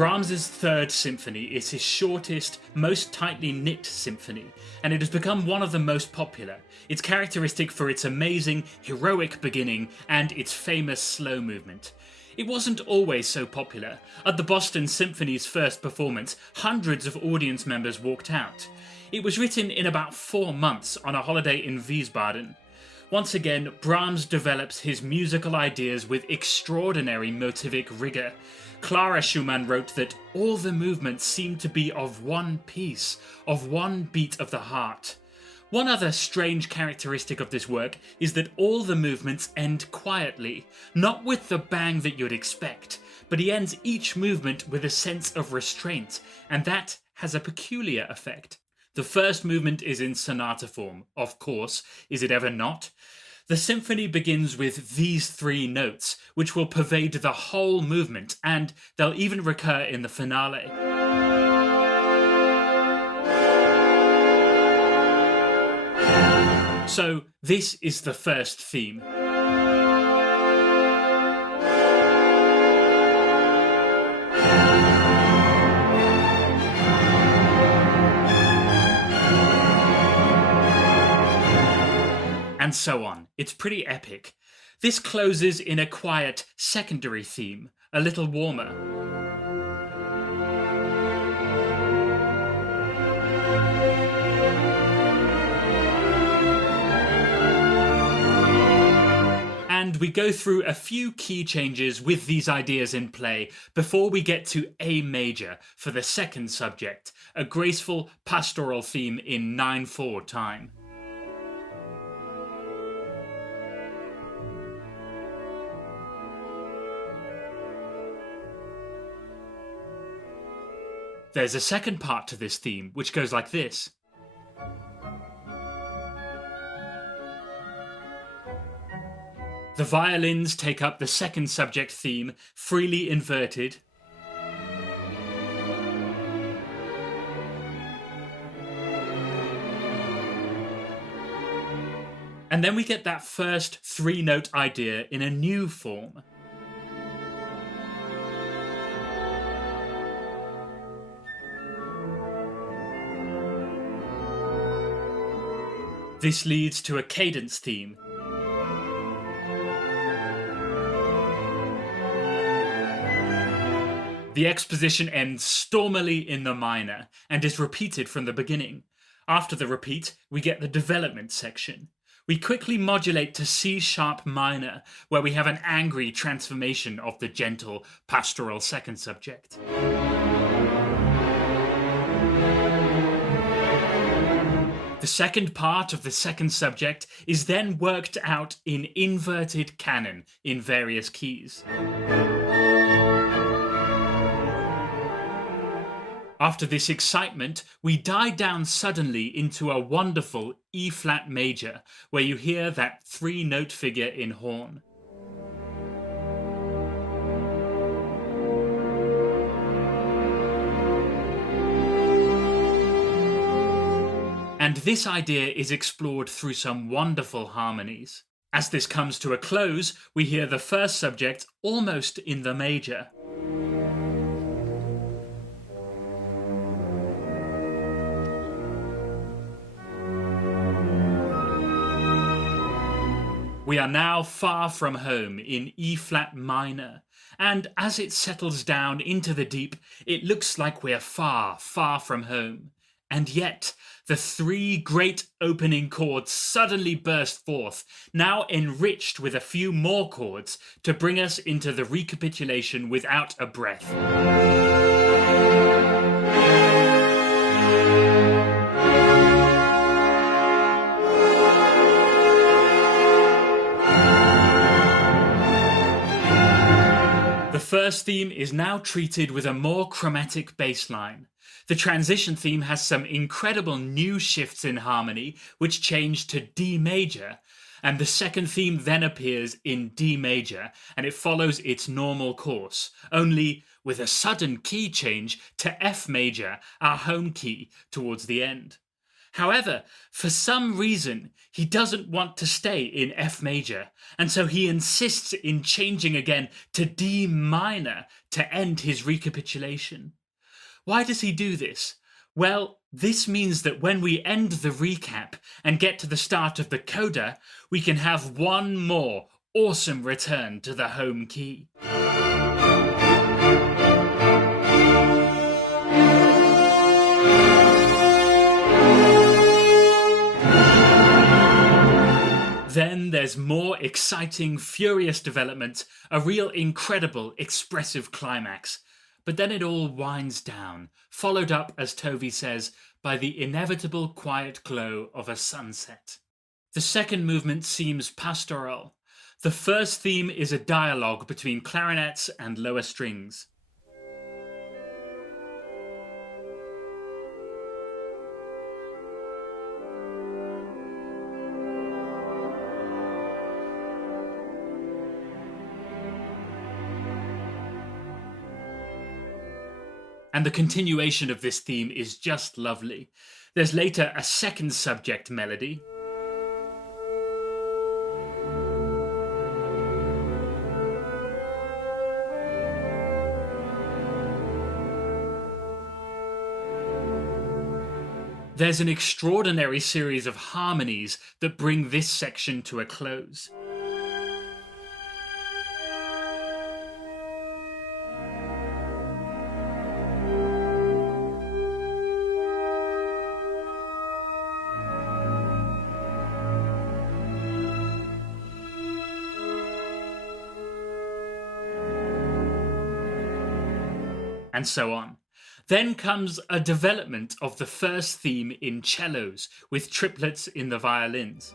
Brahms's Third Symphony is his shortest, most tightly knit symphony, and it has become one of the most popular. It's characteristic for its amazing, heroic beginning and its famous slow movement. It wasn't always so popular. At the Boston Symphony's first performance, hundreds of audience members walked out. It was written in about 4 months on a holiday in Wiesbaden. Once again, Brahms develops his musical ideas with extraordinary motivic rigour. Clara Schumann wrote that all the movements seem to be of one piece, of one beat of the heart. One other strange characteristic of this work is that all the movements end quietly, not with the bang that you'd expect, but he ends each movement with a sense of restraint, and that has a peculiar effect. The first movement is in sonata form, of course, is it ever not? The symphony begins with these 3 notes, which will pervade the whole movement, and they'll even recur in the finale. So this is the first theme. And so on. It's pretty epic. This closes in a quiet secondary theme, a little warmer. And we go through a few key changes with these ideas in play before we get to A major for the second subject, a graceful pastoral theme in 9/4 time. There's a second part to this theme, which goes like this. The violins take up the second subject theme, freely inverted. And then we get that first 3-note idea in a new form. This leads to a cadence theme. The exposition ends stormily in the minor and is repeated from the beginning. After the repeat, we get the development section. We quickly modulate to C-sharp minor, where we have an angry transformation of the gentle, pastoral second subject. The second part of the second subject is then worked out in inverted canon in various keys. After this excitement, we die down suddenly into a wonderful E-flat major, where you hear that 3-note figure in horn. And this idea is explored through some wonderful harmonies. As this comes to a close, we hear the first subject almost in the major. We are now far from home in E-flat minor, and as it settles down into the deep, it looks like we're far, far from home. And yet, the 3 great opening chords suddenly burst forth, now enriched with a few more chords to bring us into the recapitulation without a breath. The first theme is now treated with a more chromatic bass line. The transition theme has some incredible new shifts in harmony, which change to D major, and the second theme then appears in D major, and it follows its normal course, only with a sudden key change to F major, our home key, towards the end. However, for some reason, he doesn't want to stay in F major, and so he insists in changing again to D minor to end his recapitulation. Why does he do this? Well, this means that when we end the recap and get to the start of the coda, we can have one more awesome return to the home key. Then there's more exciting, furious development, a real incredible, expressive climax. But then it all winds down, followed up, as Tovey says, by the inevitable quiet glow of a sunset. The second movement seems pastoral. The first theme is a dialogue between clarinets and lower strings. And the continuation of this theme is just lovely. There's later a second subject melody. There's an extraordinary series of harmonies that bring this section to a close. And so on. Then comes a development of the first theme in cellos, with triplets in the violins.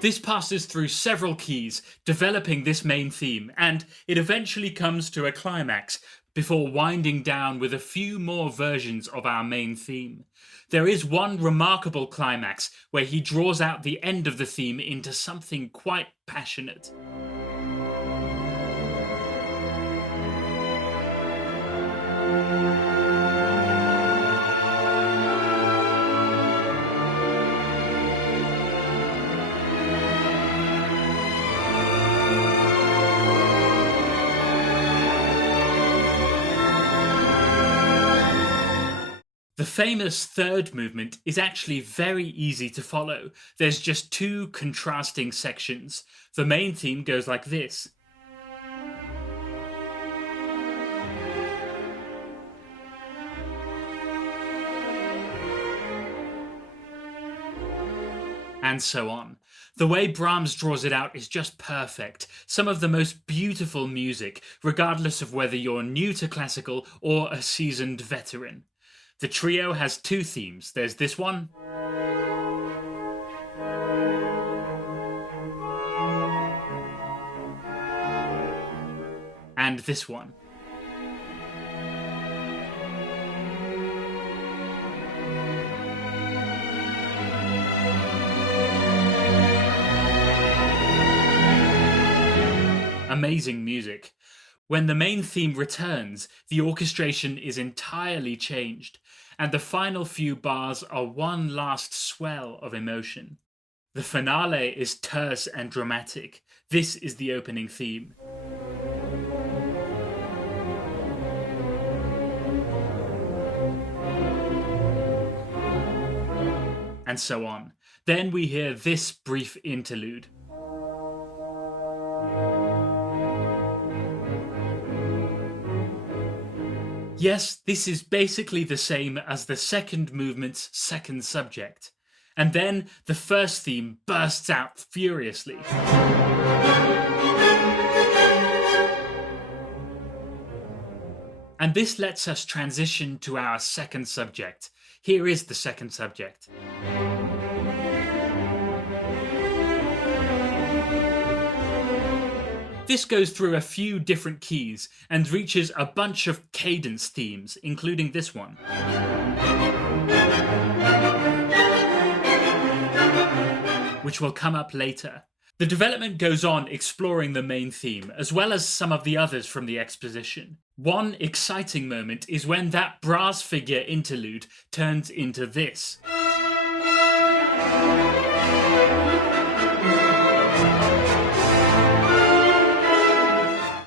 This passes through several keys, developing this main theme, and it eventually comes to a climax before winding down with a few more versions of our main theme. There is one remarkable climax where he draws out the end of the theme into something quite passionate. The famous third movement is actually very easy to follow. There's just two contrasting sections. The main theme goes like this. And so on. The way Brahms draws it out is just perfect. Some of the most beautiful music, regardless of whether you're new to classical or a seasoned veteran. The trio has two themes. There's this one, and this one. Amazing music. When the main theme returns, the orchestration is entirely changed, and the final few bars are one last swell of emotion. The finale is terse and dramatic. This is the opening theme. And so on. Then we hear this brief interlude. Yes, this is basically the same as the second movement's second subject. And then the first theme bursts out furiously. And this lets us transition to our second subject. Here is the second subject. This goes through a few different keys and reaches a bunch of cadence themes, including this one. Which will come up later. The development goes on exploring the main theme, as well as some of the others from the exposition. One exciting moment is when that brass figure interlude turns into this.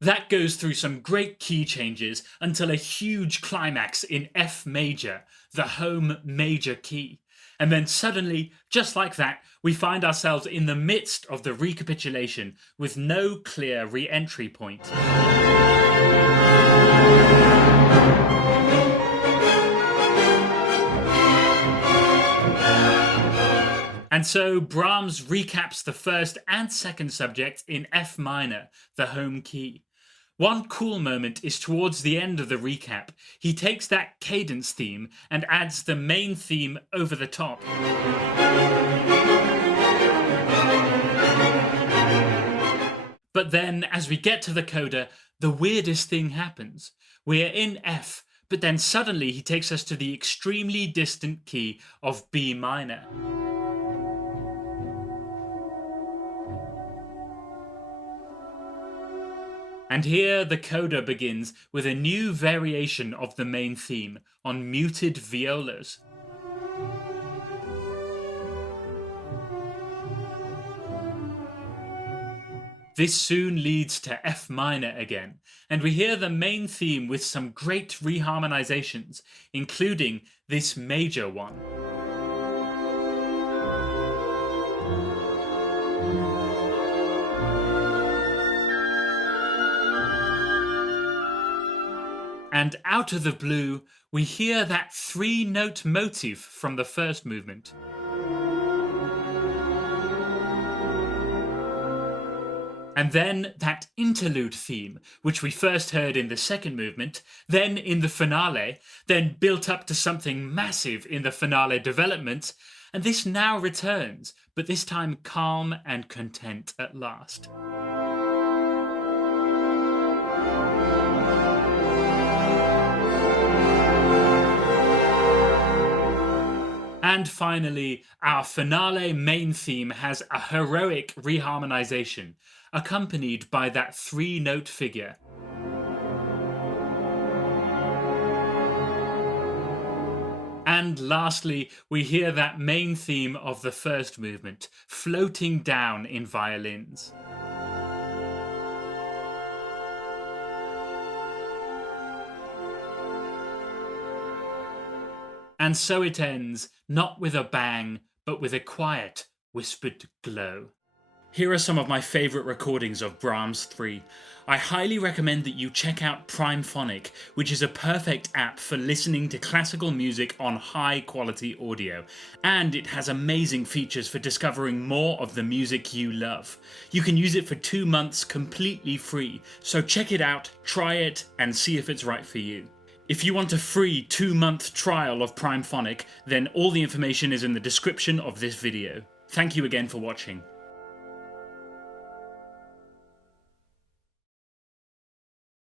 That goes through some great key changes until a huge climax in F major, the home major key. And then suddenly, just like that, we find ourselves in the midst of the recapitulation with no clear re-entry point. And so Brahms recaps the first and second subject in F minor, the home key. One cool moment is towards the end of the recap. He takes that cadence theme and adds the main theme over the top. But then, as we get to the coda, the weirdest thing happens. We're in F, but then suddenly he takes us to the extremely distant key of B minor. And here the coda begins with a new variation of the main theme on muted violas. This soon leads to F minor again, and we hear the main theme with some great reharmonizations, including this major one. And out of the blue, we hear that three-note motif from the first movement. And then that interlude theme, which we first heard in the second movement, then in the finale, then built up to something massive in the finale development, and this now returns, but this time calm and content at last. And finally, our finale main theme has a heroic reharmonization, accompanied by that three-note figure. And lastly, we hear that main theme of the first movement, floating down in violins. And so it ends, not with a bang, but with a quiet, whispered glow. Here are some of my favourite recordings of Brahms 3. I highly recommend that you check out Primephonic, which is a perfect app for listening to classical music on high quality audio, and it has amazing features for discovering more of the music you love. You can use it for 2 months completely free, so check it out, try it, and see if it's right for you. If you want a free 2-month trial of Primephonic, then all the information is in the description of this video. Thank you again for watching.